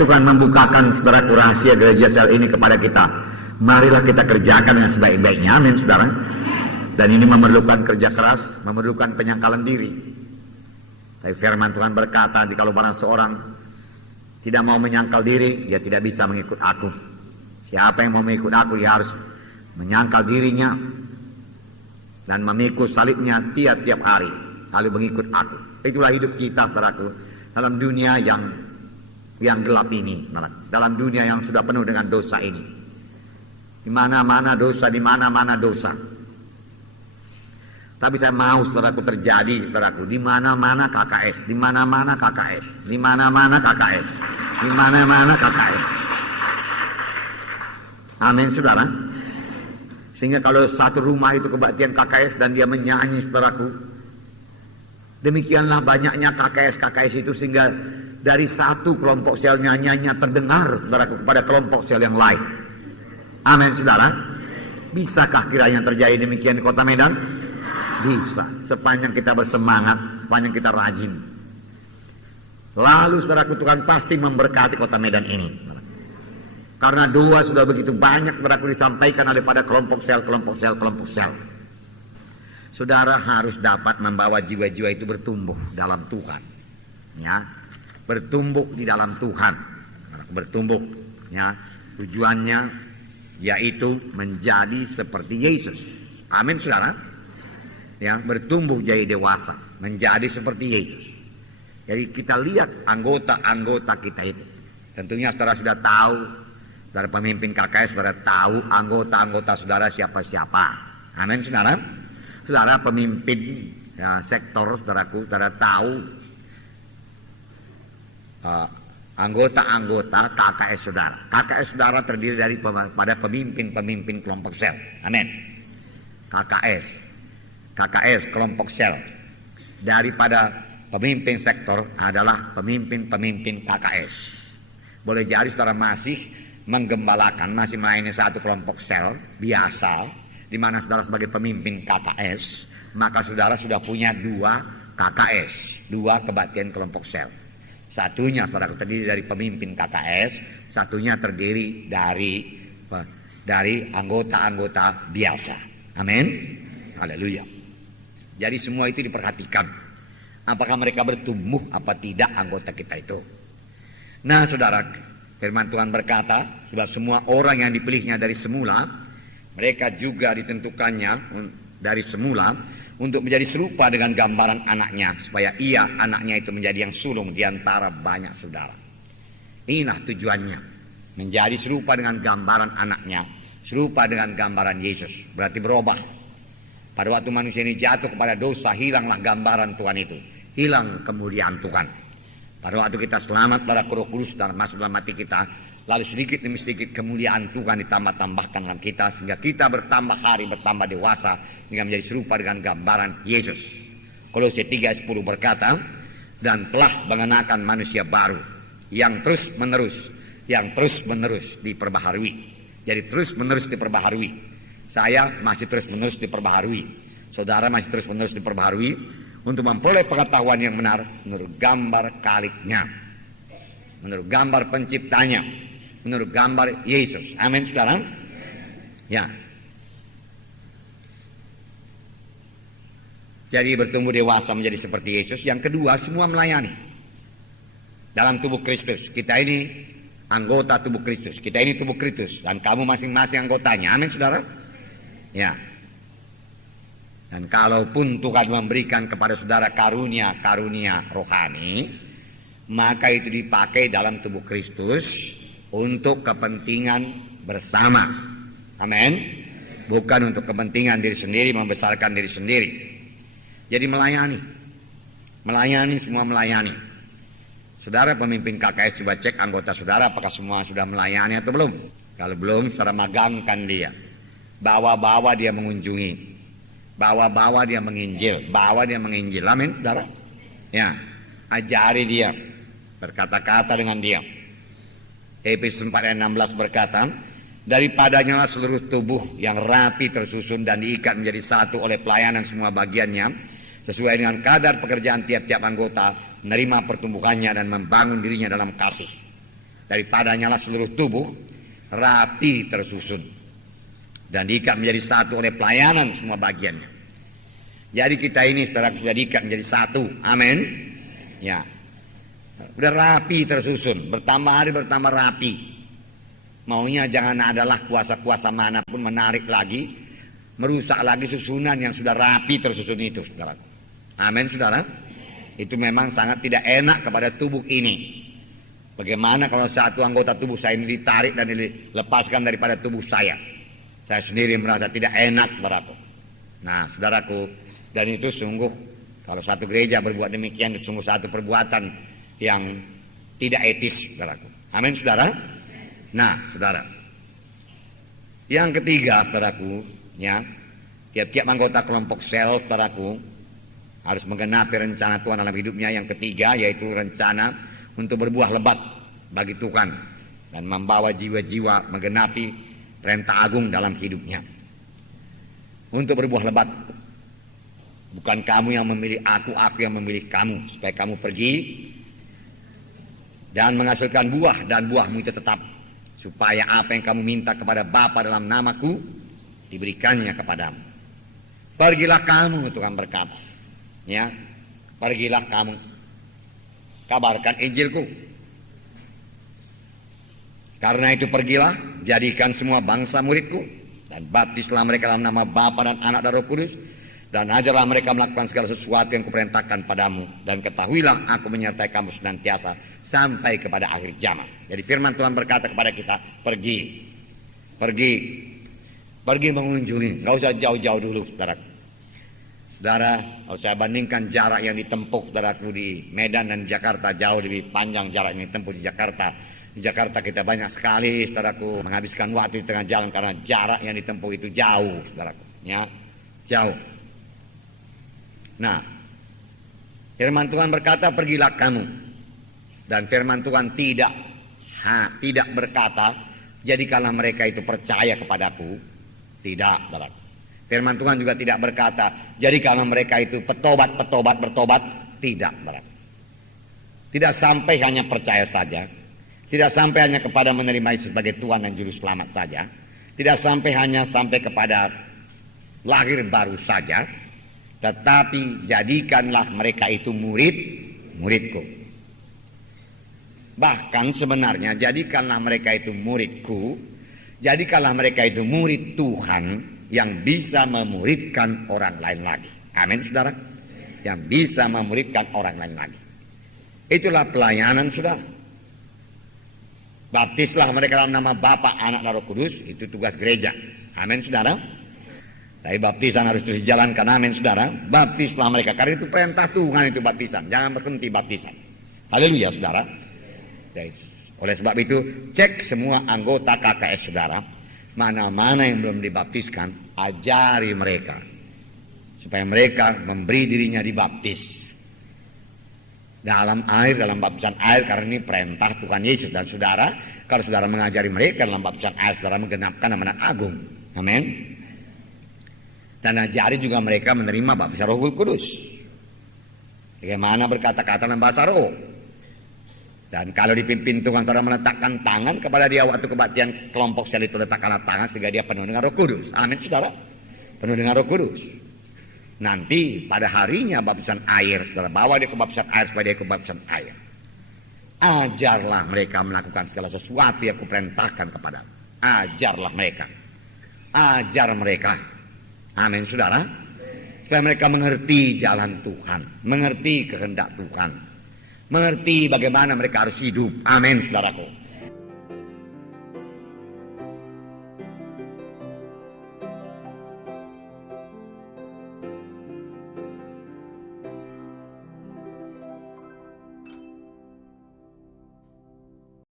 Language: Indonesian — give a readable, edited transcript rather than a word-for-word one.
Tuhan membukakan saudaraku rahasia gereja sel ini kepada kita. Marilah kita kerjakan dengan sebaik-baiknya, amin saudara. Dan ini memerlukan kerja keras, memerlukan penyangkalan diri. Tapi firman Tuhan berkata, jikalau barang seorang tidak mau menyangkal diri, dia tidak bisa mengikut aku. Siapa yang mau mengikut aku, dia harus menyangkal dirinya dan memikul salibnya tiap-tiap hari, lalu mengikut aku. Itulah hidup kita, saudaraku, dalam dunia yang gelap ini, dalam dunia yang sudah penuh dengan dosa ini. Di mana-mana dosa, di mana-mana dosa. Tapi saya mau, saudaraku, terjadi, saudaraku, di mana-mana KKS, di mana-mana KKS, di mana-mana KKS, di mana-mana KKS. Amin, saudara. Sehingga kalau satu rumah itu kebaktian KKS dan dia menyanyi, saudaraku, demikianlah banyaknya KKS itu sehingga dari satu kelompok sel nyanyiannya terdengar, saudaraku, kepada kelompok sel yang lain. Amin, saudara. Bisakah kiranya terjadi demikian di Kota Medan? Bisa, sepanjang kita bersemangat, sepanjang kita rajin. Lalu saudaraku, Tuhan pasti memberkati Kota Medan ini. Karena doa sudah begitu banyak, saudaraku, disampaikan oleh pada kelompok sel. Saudara harus dapat membawa jiwa-jiwa itu bertumbuh dalam Tuhan. Ya, bertumbuh di dalam Tuhan. Bertumbuh, ya, tujuannya yaitu menjadi seperti Yesus. Amin, saudara. Ya, bertumbuh jadi dewasa, menjadi seperti Yesus. Jadi kita lihat anggota-anggota kita itu. Tentunya saudara sudah tahu, saudara pemimpin KKS saudara tahu anggota-anggota saudara siapa-siapa. Amin, saudara. Saudara pemimpin ya, sektor, saudaraku, saudara tahu anggota-anggota KKS saudara. KKS saudara terdiri dari pada pemimpin-pemimpin kelompok sel. Amin. KKS kelompok sel. Daripada pemimpin sektor adalah pemimpin-pemimpin KKS. Boleh jadi saudara masih menggembalakan, masih melayani satu kelompok sel biasa, di mana saudara sebagai pemimpin KKS, maka saudara sudah punya dua KKS, dua kebaktian kelompok sel. Satunya saudara terdiri dari pemimpin KKS, satunya terdiri dari anggota-anggota biasa. Amin. Haleluya. Jadi semua itu diperhatikan. Apakah mereka bertumbuh apa tidak anggota kita itu. Nah saudara, firman Tuhan berkata, sebab semua orang yang dipilihnya dari semula, mereka juga ditentukannya dari semula untuk menjadi serupa dengan gambaran anaknya, supaya ia, anaknya itu menjadi yang sulung di antara banyak saudara. Inilah tujuannya, menjadi serupa dengan gambaran anaknya, serupa dengan gambaran Yesus. Berarti berubah. Pada waktu manusia ini jatuh kepada dosa, hilanglah gambaran Tuhan itu, hilang kemuliaan Tuhan. Pada waktu kita selamat pada Roh Kudus dan masuk dalam hati kita, lalu sedikit demi sedikit kemuliaan Tuhan ditambah-tambahkan dalam kita, sehingga kita bertambah hari, bertambah dewasa, sehingga menjadi serupa dengan gambaran Yesus. Kolose 3:10 berkata, dan telah mengenakan manusia baru yang terus menerus diperbaharui. Jadi terus menerus diperbaharui. Saya masih terus menerus diperbaharui, saudara masih terus menerus diperbaharui untuk memperoleh pengetahuan yang benar menurut gambar Khaliknya, menurut gambar penciptanya, menurut gambar Yesus. Amin, saudara. Ya. Jadi bertumbuh dewasa menjadi seperti Yesus. Yang kedua, semua melayani dalam tubuh Kristus. Kita ini anggota tubuh Kristus. Kita ini tubuh Kristus dan kamu masing-masing anggotanya. Amin, saudara. Ya. Dan kalaupun Tuhan memberikan kepada saudara karunia rohani, maka itu dipakai dalam tubuh Kristus untuk kepentingan bersama. Amin. Bukan untuk kepentingan diri sendiri, membesarkan diri sendiri. Jadi melayani, semua melayani. Saudara pemimpin KKS, coba cek anggota saudara apakah semua sudah melayani atau belum. Kalau belum, saudara magangkan dia. Bawa-bawa dia mengunjungi, bawa-bawa dia menginjil, amin, saudara. Ya, ajari dia, berkata-kata dengan dia. Efesus 4:16 berkata, daripadanya seluruh tubuh yang rapi tersusun dan diikat menjadi satu oleh pelayanan semua bagiannya, sesuai dengan kadar pekerjaan tiap-tiap anggota, menerima pertumbuhannya dan membangun dirinya dalam kasih. daripadanya lah seluruh tubuh rapi tersusun dan diikat menjadi satu oleh pelayanan semua bagiannya. Jadi kita ini saudara sudah diikat menjadi satu. Amin. Ya. Udah rapi tersusun, bertambah hari bertambah rapi. Maunya jangan adalah kuasa-kuasa manapun menarik lagi, merusak lagi susunan yang sudah rapi tersusun itu, saudara. Amin, saudara. Itu memang sangat tidak enak kepada tubuh ini. Bagaimana kalau satu anggota tubuh saya ini ditarik dan dilepaskan daripada tubuh saya? Saya sendiri merasa tidak enak, saudaraku. Nah, saudaraku, dan itu sungguh kalau satu gereja berbuat demikian, itu sungguh satu perbuatan yang tidak etis, saudaraku. Amin, saudara. Nah, saudara, yang ketiga, saudaraku, ya, tiap-tiap anggota kelompok sel, saudaraku, harus menggenapi rencana Tuhan dalam hidupnya. Yang ketiga, yaitu rencana untuk berbuah lebat bagi Tuhan dan membawa jiwa-jiwa menggenapi perintah agung dalam hidupnya. Untuk berbuah lebat, bukan kamu yang memilih aku yang memilih kamu, supaya kamu pergi dan menghasilkan buah, dan buahmu itu tetap, supaya apa yang kamu minta kepada Bapa dalam namaku diberikannya kepadamu. Pergilah kamu, Tuhan berkata, ya, pergilah kamu, kabarkan Injilku. Karena itu pergilah, jadikan semua bangsa muridku, dan baptislah mereka dalam nama Bapa dan Anak dan Roh Kudus, dan ajarlah mereka melakukan segala sesuatu yang kuperintahkan padamu, dan ketahuilah aku menyertai kamu senantiasa sampai kepada akhir zaman. Jadi firman Tuhan berkata kepada kita, pergi, pergi, pergi mengunjungi, nggak usah jauh-jauh dulu, saudara. Saudara, kalau saya bandingkan jarak yang ditempuh, saudaraku, di Medan dan Jakarta, jauh lebih panjang jarak yang ditempuh di Jakarta. Di Jakarta kita banyak sekali, saudaraku, menghabiskan waktu di tengah jalan karena jarak yang ditempuh itu jauh, saudaraku, ya, jauh. Nah, firman Tuhan berkata, pergilah kamu. Dan firman Tuhan tidak berkata, jadikanlah mereka itu percaya kepadaku. Tidak, saudara. Firman Tuhan juga tidak berkata, jadikanlah mereka itu bertobat. Tidak, saudara. Tidak sampai hanya percaya saja. Tidak sampai hanya kepada menerima Yesus sebagai Tuhan dan Juru Selamat saja. Tidak sampai hanya sampai kepada lahir baru saja. Tetapi jadikanlah mereka itu muridku. Bahkan sebenarnya jadikanlah mereka itu muridku, jadikanlah mereka itu murid Tuhan yang bisa memuridkan orang lain lagi. Amin, saudara. Yang bisa memuridkan orang lain lagi. Itulah pelayanan, saudara. Baptislah mereka dalam nama Bapa, Anak dan Roh Kudus. Itu tugas gereja. Amin, saudara. Tapi baptisan harus terus dijalankan, amin, saudara. Baptislah mereka, karena itu perintah Tuhan, itu baptisan. Jangan berhenti baptisan. Haleluya, saudara. Jadi, oleh sebab itu, cek semua anggota KKS saudara, mana-mana yang belum dibaptiskan, ajari mereka, supaya mereka memberi dirinya dibaptis dalam air, dalam baptisan air, karena ini perintah Tuhan Yesus. Dan saudara, kalau saudara mengajari mereka dalam baptisan air, saudara menggenapkan amanat agung, amin. Dan ajari juga mereka menerima baptisan Roh Kudus. Bagaimana berkata-kata dalam bahasa roh. Dan kalau dipimpin Tuhan, saudara meletakkan tangan kepada dia waktu kebaktian kelompok sel itu, letakkanlah tangan sehingga dia penuh dengan Roh Kudus. Amin, saudara. Penuh dengan Roh Kudus. Nanti pada harinya baptisan air, saudara bawa dia ke baptisan air supaya dia ke baptisan air. Ajarlah mereka melakukan segala sesuatu yang kuperintahkan kepada. Ajarlah mereka. Ajar mereka. Amin, saudara. Supaya mereka mengerti jalan Tuhan, mengerti kehendak Tuhan, mengerti bagaimana mereka harus hidup. Amin, saudaraku.